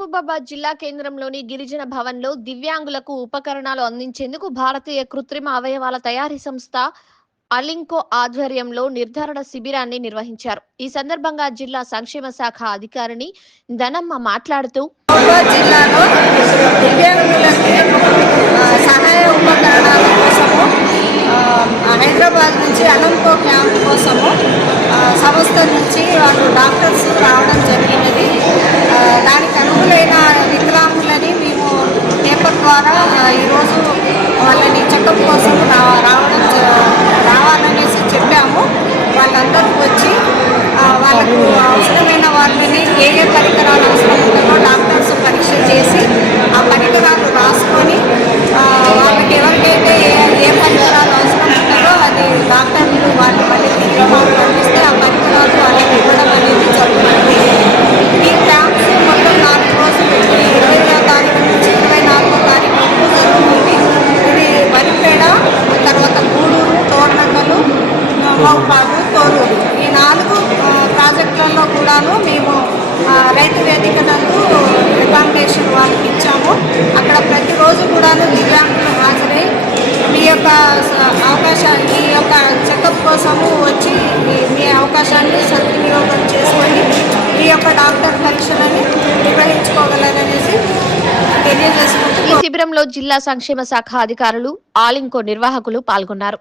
మహబూబాబాద్ జిల్లా కేంద్రంలోని గిరిజన భవన్లో దివ్యాంగులకు ఉపకరణాలు అందించేందుకు భారతీయ కృత్రిమ అవయవాల తయారీ సంస్థ అలింకో ఆధ్వర్యంలో నిర్ధారణ శిబిరాన్ని నిర్వహించారు. ఈ సందర్భంగా జిల్లా సంక్షేమ శాఖ అధికారిని ధనమ్మ మాట్లాడుతూ జిల్లాలో దివ్యాంగులకి సహాయ ఉపకరణాల కోసము హైదరాబాద్ నుంచి అలంకో క్యాంప్ కోసము సంస్థ నుంచి వాళ్ళు డాక్టర్స్ రావడం జరిగినది. దానికి అనుగుణమైన వికలాంగులని మేము పేపర్ ద్వారా ఈరోజు వాళ్ళని చెకప్ కోసం రావాలనేసి చెప్పాము. వాళ్ళందరూ వచ్చి వాళ్ళకు అవసరమైన వాళ్ళని ఏ పరికరాలు అవసరం ఉంటుందో డాక్టర్స్ పరీక్ష చేసి ఆ పరికరాలు రాసుకొని వాళ్ళకి ఎవరికైతే ఏ పరికరాలు అవసరం ఉంటుందో అది డాక్టర్లు వాళ్ళు మళ్ళీ పంపిస్తే ఆ పరికరాలు వాళ్ళకి ఇవ్వడం అనేది జరుగుతుంది. ఈ క్యాంప్స్ మొత్తం 4 రోజులు 20వ తారీఖు నుంచి 24వ తారీఖు వరకు జరుగుతుంది. ఇది వరిపేడ, తర్వాత గూడూరు, తోటనగలు, మౌపాడు, తోరూరు ఈ 4 ప్రాజెక్టులలో కూడాను మేము రైతు వేదిక నందు అకామిడేషన్ వాళ్ళకి ఇచ్చాము. అక్కడ ప్రతిరోజు కూడాను దివ్యాంగులు హాజరై మీ యొక్క చెకప్ కోసము వచ్చి మీ అవకాశాన్ని సద్వినియోగం చేసుకొని ఈ యొక్క డాక్టర్ పరీక్షలని నిర్వహించుకోగలరనేసి తెలియజేసుకుంటున్నాను. ఈ శిబిరంలో జిల్లా సంక్షేమ శాఖ అధికారులు, ఆలింకో నిర్వాహకులు పాల్గొన్నారు.